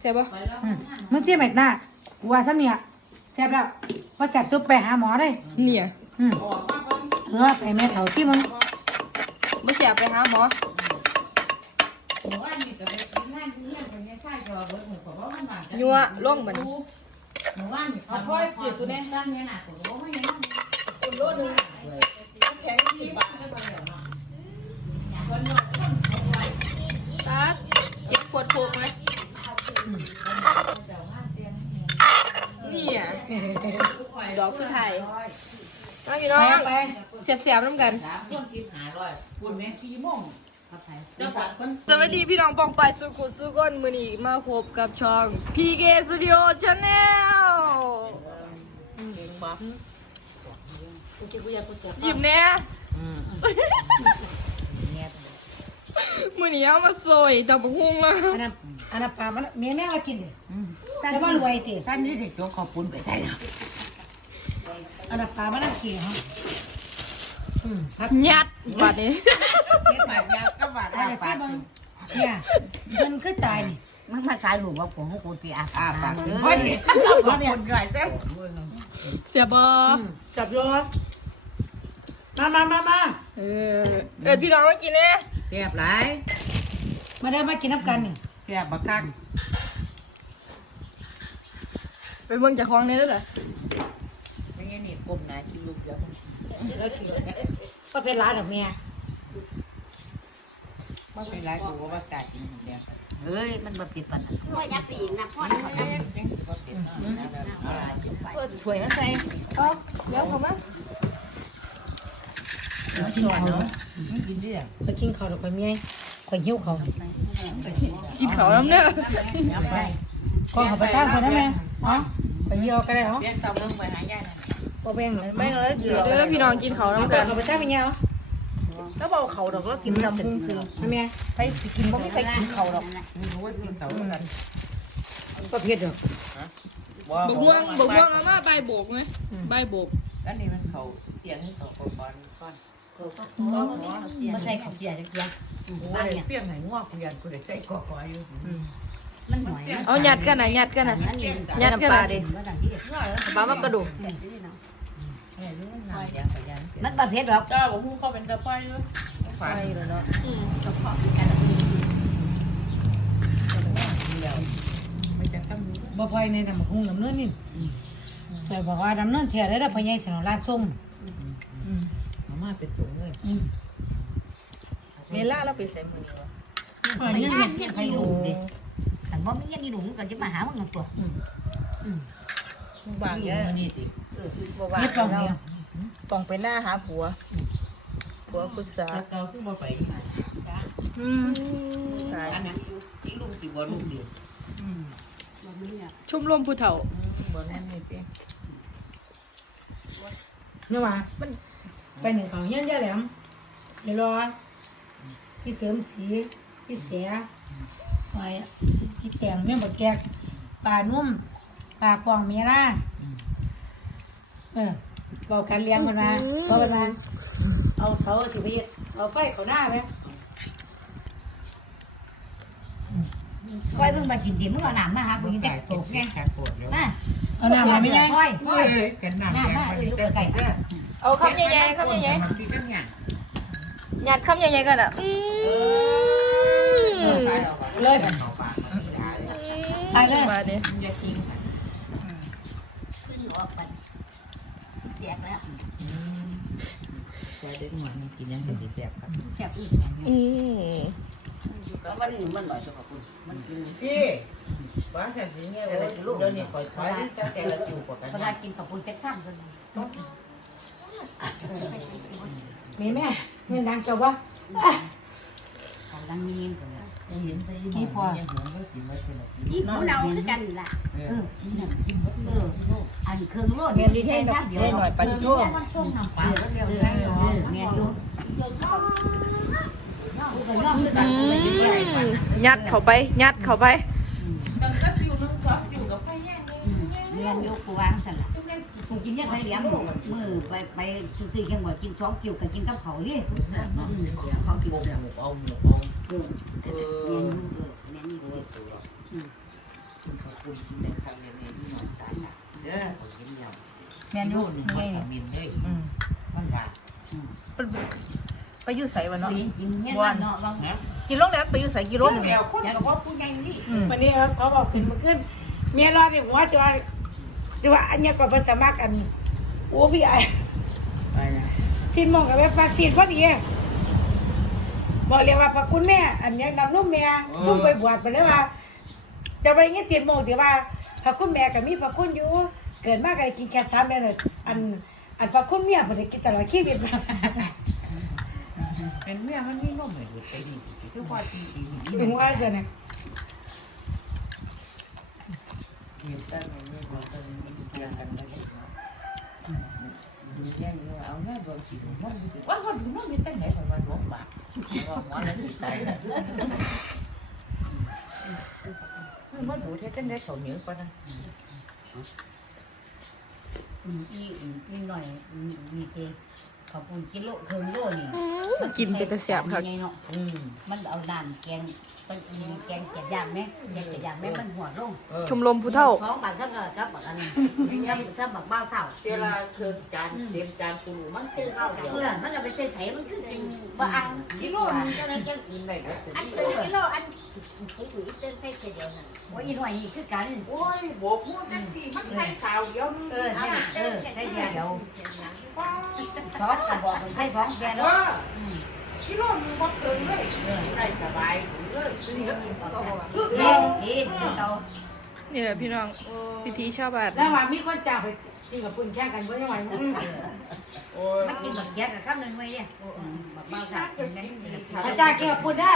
ใช่ปะอืมมึงเสียแม็กหน้ากูว่าซ้ำเนี่ยแซ่บแล้วพอแซ่บซุปไปหาหมอเลยเนี่ยอืมเออไปแม่เฒ่าที่มึงไม่เสียไปหาหมอยัวล่องมันเอาพ่อเสียตัวนี้โลนึงแข็งที่บาทตัดเจ็บปวดโคกไหม เนี่ยดอกสุดท้ายมาพี่น้องไปไปเสียบๆน้ำกันสวัสดีพี่น้องปองไปสุขุสุกนมือนี้มาพบกับช่อง PK Studio Channel หยิบเนี่ย มือนี้เอามาโซยดับบักฮุ้งมาอันนั้นอันนั้นปลามันเมียแม่มากินดิแต่ว่ารวยติท่านนี้เด็กโจ๊กขอบคุณไปใช่แล้วอันนั้นปลามันน่ากินเหรออืมครับยัดบาดนี้นี่บาทยาก็บาทอะไรห้าสิบาทเบิ่งเนี่ยเพิ่นคือตายนี่มันมาใช้หลูกว่าผมของกูตีอาอาปากเลยวันนี้ขอบคุณหน่อยเจ้าเสียบออืมจับโยนมามามามาเออเอิดพี่น้องมากินเนี่ย เรียบไรมาเด้อมากินน้ำกันนี่เรียบบักคักไปเบิ่งจากคลองนี้ด้วยเหรอไม่งั้นนี่กลมนายกินลูกเยอะก็เป็นร้านดอกเมียมันเป็นไรกูว่ากัดกินเดียวเฮ้ยมันมาปิดปันพ่อยัดปีกนะพ่อนะเปิดสวยนะใส่เอาเดี๋ยวเขามากินเขาว กินดิอะข่อยกินเขาวดอกข่อยเมียข่อยหิ้วเขาวกินเขาน้ำเนี่ยไปก็เขาไปตั้งคนนั้นแม่อ๋อไปเยี่ยวก็ได้เหรอเลี้ยงสาวเมืองไปหายายนะบ่แบ่งหรอกไม่เอาแล้วเดี๋ยวเดี๋ยวพี่น้องกินเขาน้ำกันเขาไปตั้งเป็นเงี้ยเหรอแล้วเบาเขาดอกก็กินน้ำพุ่งคือนะแม่ไปสิกินบ่มีใครกินเขาวดอกไม่รู้ว่ากินเขากันก็เผ็ดดอกบกม่วงบกม่วงเอามาใบโบกไหมใบโบกอันนี้มันเขาเสียงเขาก่อนก่อน มันใส่ของเสียจังเสียโอ้ยเปรี้ยงไหนงอกเปลี่ยนกูเลยใจก่อก่อยอยู่มันหน่อยเอายัดกันนะยัดกันนะอันนี้ยัดกันนะดิมันดังที่ปลามากระดูกมันประเภทแบบจ้าผมเขาเป็นตะไคร้ด้วยไฟเลยเนาะอืมเฉพาะกันเดียวไม่จะต้องบ่พอยในน้ำหุ้งน้ำเนื้อนี่แต่บอกว่าน้ำเนื้อแท้ได้แล้วพอใหญ่ถนนลาดส้ม มาม่าเป็นสูงเลยอืมเมล่าเราไปใส่มือนี่วะพอยยังเห็นใครรู้ดิแต่ว่ามีอย่างนี้หนุ่มก็จะมาหามึงตัวบางเยอะนี่ติบ่บางนี่กล่องเดียวปองไปหน้าหาผัว ผัวกุศลเราขึ้นมาไปอืมตายอันนั้นที่ลุงตีบอลลุงเดียวชุ่มร่มผู้เฒ่าบอลนั่นนี่ติเนี่ยว่ามัน ไปหนึ่งเขาเงี้ยยาแหลมเดี๋ยวรอพี่เสริมสีพี่เสียหอยพี่แตงแม่บดแกกปลานุ่มปลาปองเมียร่าเออบอกการเลี้ยงมันมาบอกมันมาเอาเสาสิไปเฮ็ดเอาไฟเขาหน้าไหมก้อยเพิ่งมากินดิมึงเอาหนามมาหากูยังแต่ตกไงแขนปวดแล้วมาเอาหน้ามาไม่ได้ก้อยเฮ้ยกันหนักแขนมันเต้นไก่ก็ เอาคำใหญ่ๆคำใหญ่มันพี่กันเนี่ยๆยัดคำใหญ่ๆกันอะอืมเลยเขาปากมันไม่ได้ไปเลยมาดิมันจะกินขึ้นหัวไปแจกแล้วแต่เด็กหมันกินยังจะแสบครับแจกอีกอืมแล้ววันนี้มันหน่อยจะขอบคุณมันกินพี่บ้านฉันสิเงี้ยเดี๋ยวนี้คอยคอยจะแต่ละจิ๋วกว่ากันเวลากินกับปุ้ยแจ็คซ้ำกัน มีแม่เงินดังเจ้าบ่ดังนี้กันเห็นไปนี่พอยังหัวก็กินไว้เป็นอะไรนี่เขาเราคือกันล่ะเอเอออเอออันเครื่องโลดมันส้มน้ำปลาเร็วๆเงี้ยดูยัดเข้าไป ยัดเข้าไปตั้งแต่อยู่นึงก็อยู่กับไฟแย่งเรียนยกกูวางสั่นละต้องได้ กูกินเนี่ยใครเหลี่ยมมือไปไปซื้อแค่หมดกินสองกิ้วกับกินกับเขาเนี่ยเขากินหมูเดียวหมูเอาหมูเอาเออเออเน้นเน้นเออตัวคุณขอบคุณกินในครั้งนี้ที่นอนตายนะเด้อขอกินยำแม่นอยู่นี่นี่มันมินเลยอืมมันว่าไปอยู่ไสวะเนาะกินกินเนี่ยเนาะบางนะกินลงแล้วไปอยู่ไสกิโลหนึงเดียวคนก็ว่าผู้ใหญ่นี่อืมวันนี้เขาเขาบอกขึ้นมาขึ้นเมียรอดในหัวจอย จว่าอันเนี้ยก็เป็นสมัครกันโอ้พี่ไอไปนะทินมองกับไปฟักซีนพอดีบอกเรียกว่าพระคุณแม่ อันเนี้ยนำนุ่มแม่ซุ่มไปบวชไปเลยว่า จะไปเงี้ยเตียนโมงที่ว่าพระคุณแม่กับมีพระคุณอยู่ เกิดมากก็ได้กินแค่สามเดือนเลยอันอันพระคุณเมียบ่ได้กินตลอดชีวิตมาเป็นเมียมันนี่นมไม่ดูไปดีคือว่าจริงๆถึงว่าจะเนี่ย มีแต่มันไม่พอจะมีเตียงกันไปดูแย่อยู่เอาแม่โดนฉีดมันว่าเขาดูมันมีแต่ไหนของมันหลงบาว่าหัวแล้วติดใจนะมันดูเท่ต่ไหนเขาเหนียวกว่านะอีอีหน่อยมีเกขอบคุณกิโลครึ่งโลนี่กินไปแต่แซ่บครับเนาะอืมมันเอาน้ำแกง มันมีแกงเจ็ดอย่างไหมแกงเจ็ดอย่างไหมมันหัวลงเออชมรมผู้เฒ่าสองบาทเท่ากับกับอันนี้ยังถ้าบักบ้าเท่าเวลาเคืองจานเตรียมจานปูมันตื้อข้าวเดียวเพื่อนมันจะไปใส่ใส่มันคือสิ่งบ้าอังกิโลนึงก็เลยจะกินได้ก็คืออันเกินกิโลอันปุ๋ยปุ๋ยเต้นใส่เดียวนั่นโอ้ยหน่อยนี่คือกันโอ้ยโบพูดจังสี่มันใส่สาวเดียวเออเนี่ยเออใส่เดียวซอสกระบอกมันใส่สองแกนเอเนาะอ กิโลนึงบ่เกินเลยได้สบายเลยนี่นี่เตานี่แหละพี่น้องพิธีชาวบ้านแล้วว่ามีคนจ้างไปกินกับปุ่นแข่งกันบ่ยังไหวนะโอ้ยมันกินแบบแยกกับข้าวนึงไว้เนี่ยบักบ้าเท่ากินได้ถ้าจ้างกินกับปุ่นนะ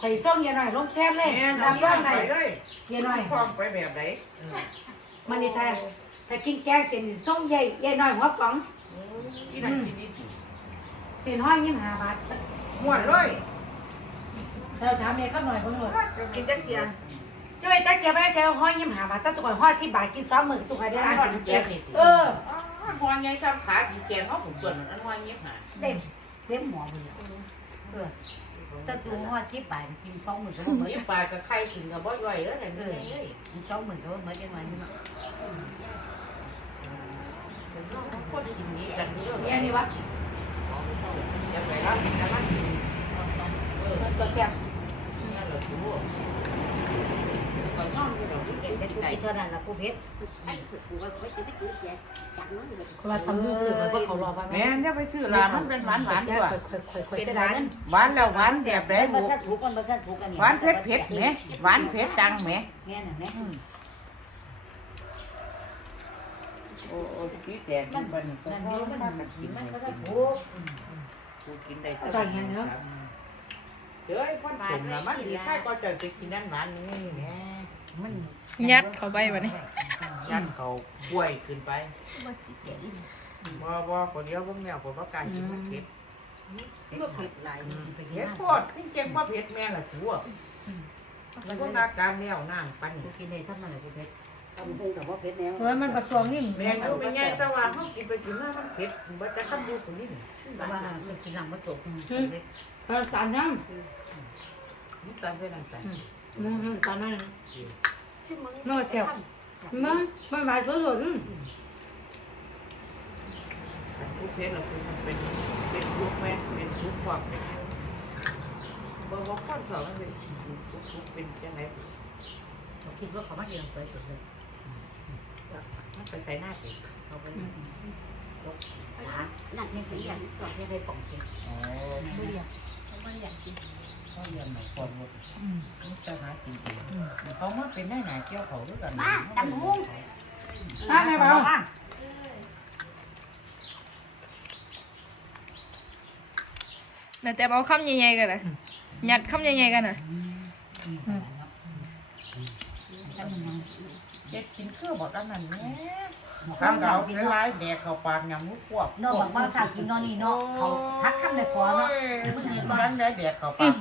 ใส่ซ่องเยอะหน่อยลงแก้มเลยแม่รับรองไปได้เลยเยอะหน่อยคล้องไปแบบไหนมันนี่ถ้าถ้ากินแกงเส้นซ่องใหญ่ใหญ่หน่อยหัวกล่องที่นั่นที่นี่ เส้นห้อยยี่สิบห้าบาทม้วนเลยเราถามเมียเขาหน่อยเพิ่งหมดกินจักเทียนช่วยจักเกียบไปแถวห้อยยี่สิบห้าบาทตั้งแต่ก่อนห้อยสิบบาทกินสองมื้อตุกไอเดียอันนะนี้แกงนี่เออหัวใหญ่ซ้ำขาดีแกงเขาผมส่วนอันหัวเงี้ยหาเต็มเต็มหมอเลยเออแต่ตัวว่าที่ป่านกินสองหมื่นก็เหมือนนี่ปลากับไข่กินกับบ่ย่อยแล้วแต่เอเนื้ออเลยสองหมื่นก็เหมือนกันมานี่เนาะคนกินนี้กันเยอะเมียแยะนี่วะจะไปรับกินนะมัน เออตัวเสียบนั่นแหละทูก่อนนอนอยู่เราเก็บเป็เป็นนผู้ไก่ที่เท่านั้นละผู้เพชรกูก็ไม่จะได้กินแกจังนั้นเลยคนละทำรู้สึกว่าเขารอไปไหมแม่เนี่ยไปซื้อร้านมันเป็นหวานหวานตัวค่อยค่อยค่อยเสียดายนั่นหวานแล้วหวานแบบแดงมันบุจะถูกกันมันจะถูกกันหวานเผ็ดเผ็ดไหมหวานเผ็ดจังไหมแง่น่ะแม่โอ้โอ้พี่แดงมันบันนั่นเดียวมันมันกินมันก็จะถูกกูกินได้ต่างอย่างเนาะ เดี๋ยวไอ้พ่นสมนะมันดีแค่ก็จะไปกินนั่นหวานนี่แหมมันยัดเข้าไปวะนี่ยันเขากล้วยขึ้นไปมันสิเจ๋งบ่บ่คนเดียวเบิ่งแนวคนบ่กล้ากินมันเผ็ดก็เผ็ดหลายไปเผ็เฮ็ดดโคตรขึ้นเก่งว่าเผ็ดแม่ล่ะชัวมันก็ตาการแนวน้ำปันกูกินได้ทั้งนั้นเลยกูเพชรทำให้แบบว่าเพชรแนวเออมันประสวงนี่แม่รู้เป็นไงแต่ว่าเฮากินไปกินมามันเผ็ดบ่จะคำดูคนนี้แต่ว่ามันกินน้ำมันจบเออตามน้นี่ ตามไปนั่นไปำอืมตามนั้นนอเสียบมันมันหมายถึงหล่นทุกเผ็ดล่ะคือมันเป็นเป็นทุกแม่เป็นทุกความเป็นบ่บ่คนสอนมันเป็นทุกๆเป็นจังได๋คิดว่าเขามาเรียนสวยสุดเลยมันไปใส่หน้าสิเขาไปหานั่นนี่สิอย่างก่อนที่ได้ป่องกินอ๋อไม่เรียนเขาไม่อยากกิน เขาเรียนหนูคนหมดมันจะหากินเองเขามาเป็นได้หนาเกี่ยวเขาด้วยกันน้าแม่เบาน่ะแต่เอาคำใหญ่ๆกันนะยัดคำใหญ่ๆกันนะเจ็ดกินเครื่องบอกกันนั่นแหละ ข้างเขาหลายๆแดกเขาปากอย่างมุกพวกนอกบอกว่าถ้ากินนอนนี่เนาะเขาพักคำในคอเนาะมึงเห็นมันได้แดกเขาปาก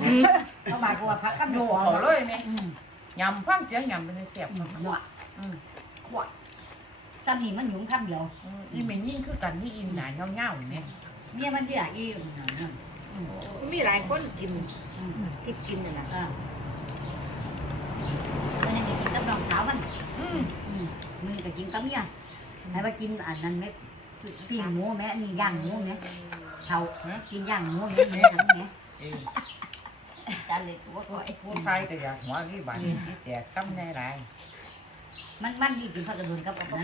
เขาบอกว่าพักคำในดูคอเขาเลยไหมอืมยำฟังเสียงยำเป็นเสียบอืมหัวอืมขวดตำหนิมันหยุ่งคำเดียวอีแม่ยิ่งคือกันนี่อินหนาเงาๆเนี่ยเมียมันที่ไหนอีกนั่นนั่นอืมมีหลายคนกินอืมที่กินนี่นะอ่ามันยังกินกับรองเท้ามันอืมอืมมันก็กินกับเมีย ให้มากินอันนั้นไหมปิ้งหมูแม่นี่ย่างหมูแม่เขากินย่างหมูแม่แม่หันแม่เออจานเล็กหัวก้อยผู้ชายก็อยากหัวนี่บ้านที่แตกกำแน่หลายมันมันดีกินผักกระดุนกับกับมัน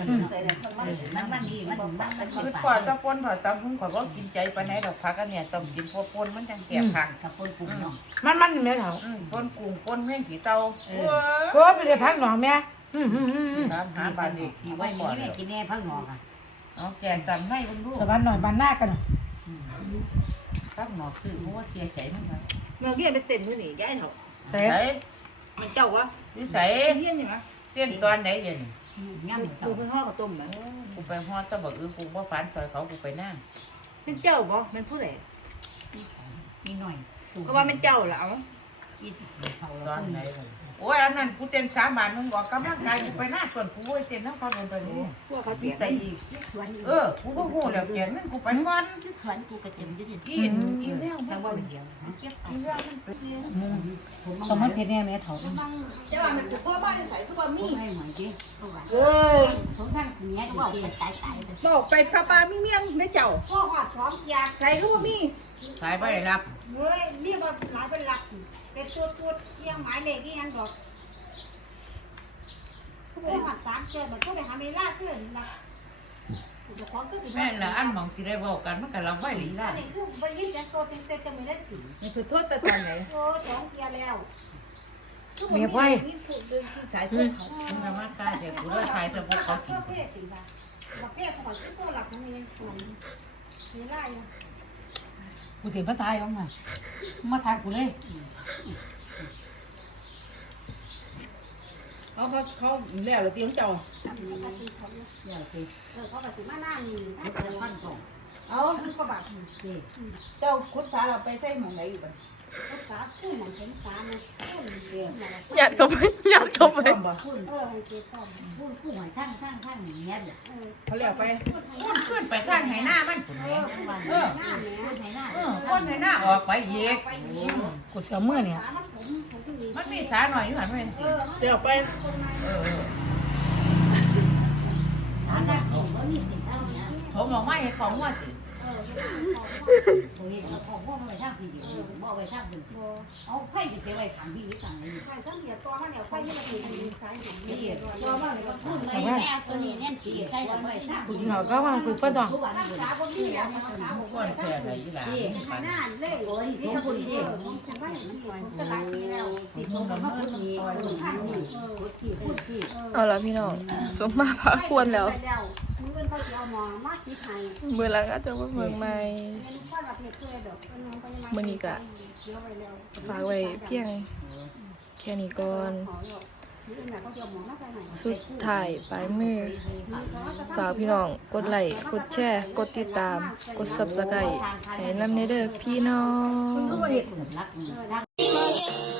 มันมันดีมันมันมันคือพอตะปนพอตะพุ่งขอยว่ากินใจปานไหนดอกพักอันเนี่ยต้องกินพวกปนมันจังแก่พังกับคนกลุ่มเนาะมันมันแม่เฒ่าอืมปนกุ้งปนแม่งขี้เตาก็ไปได้พักหนองแม่อืมอืมอืมอืม ตามหาบ้านเด็กที่ไว้ไว้มีก่อนแม่กินแน่พักหนอกอะเอาแกงสั่นให้คุณลูกสวรรค์หน่อยบ้านหน้ากันหน่อยตั้งหมอกซื้อเพราะว่าเสียใจมันไงเมื่อกี้ไปเต้นมื้อนี่ย้ายเถอะใส่ใส่มันเจ้าวะนิสัยเฮียนหยังอะเต้นตอนไหนเย็นย่ำกูไปห่อข้าวต้มมันกูไปฮอดตะบักอือกูบ่ฝันซอยเขากูไปนั่งเป็นเจ้าบ่เป็นผู้ใดนี่หน่อยก็ว่าเป็นเจ้าล่ะเอาอีกเขาตอนไหนล่ะ โอ้ยอันนั้นกูเต้นสามบาทมึงบอกกำลังกายกูไปหน้าส่วนกูโอ้ยเต้นน้ำความเป็นตัวนี้พวกเขาตีเตียแต่อีกสวนเออกูก็หูแล้วเกียนเงินกูไปก่อนสวนกูกระเต็มดิอีนอีแล้วจัมังนว่าเป็นเดียวเก็บอีแล้วมันเป็นต้องมันเผ็ดแน่แม่เฒ่าแต่ว่ามันจะพ่อบ้านใส่ทุกวันมีให้หน่อยดิเอ้ยสงสารเมียก็บอกไปตายตายบอกไปพระบามีเมียงได้เจ้าพ่อหอดสองอยากใส่ก็บ่มีขายไปได้รับเฮ้ยเรียกว่าหลายเป็นหลัก เป็นตัวตัวเสียงหมายเลขที่ยังดอกพ่อหอดสามเจอเหมือนพ่อไปหาเมล่าเพื่อนนะจะของก็สิแม่นละอันมองสิได้บอกกันมันก็รับไว้หลีอัละนนี้คือไปยิ้มยันโตเต็มเต็มจะไม่ได้ถึงมันคือโทษแต่ตอนไหนโอ้สองเทียแล้วมีผูกเดินที่สายพวกเขามึงทำมาตาเดี๋ยวกูเลิกขายแต่พวกเขากิก็นเพศตีละประเภทของตัวหลักมันยังส่วนเมล่าอยู่กูถึงพระตายแล้วไงมาทานกูเลย เขาเขาเขาแล้วแล้วเตียงเจ้าเดี๋ยวสิเออเขาแบบสิมาหน้านี่มันจะพันสองเอาคือก็แบบสิเจ้าคุดสาเราไปใส่หม่องไหนอยู่บัดภาษาคู่เหมือนเห็นสามันคู่เดียวหยัดเข้าไปหยัดเข้าไปพร้อมบ่พูดเออให้เจ๊ต้อมพูดพูดหน่อยข้างข้างข้างอย่างเงี้ยเนี่ยเออเขาแล้วไปพูดให้มันขึ้นไปข้างไหหน้ามันเออพูดวันเออหน้าแหนพูดไหนหน้าเออคนไหหน้าออกไปเยกไปนี่กูเสียเมื่อเนี่ยสามันผมผมที่นี่มันมีสาหน่อยอยู่หันไปเออเจ้าไปเออหาได้ผมก็มีสิ่งเท่านี้ผมบอกไม่ให้ของว่าสิ เออผมเห็นเขาของพวกมันไปทางพี่เดียวบอกไปทางพี่เอาไพ่จะเสียไว้ทางพี่หรือทางนี้ใครต้องเดี๋ยวตัวมันเดี๋ยวไปยี่สิบสี่สายถึงนี่ตัวมันก็พูดไม่แม่ตัวนี้เนี่ยสีใส่ลงไปทางกูกินเหงาก็ว่ากูเปิ้ลต้องรักษาคนนี้อย่ารักษาก้อนแค่ไหนยี่หล่ะขนาดเลยโอ้ยนี่สมก็คุคุณณที่ที่ผมจะว่าอย่างนี้ผมจะรักนี่แล้วที่สมกับพูดนี้พูดที่พูดที่เอาละพี่น้องสมมาพาควรแล้ว มือเขาจะเอาหมอมาสีไทยเมื่อแล้วก็จะว่าเมืองใหม่เงินข้าวรับเงินเพื่อดอกเงินไปยังไงมื้อนี้ก็ฝากไว้เพียงแค่นี้ก่อนสุดท้ายปลายมือ ฝากพี่น้องกดไลค์กดแชร์กดติดตาม กด subscribe ให้นำในเด้อพี่น้อง รัก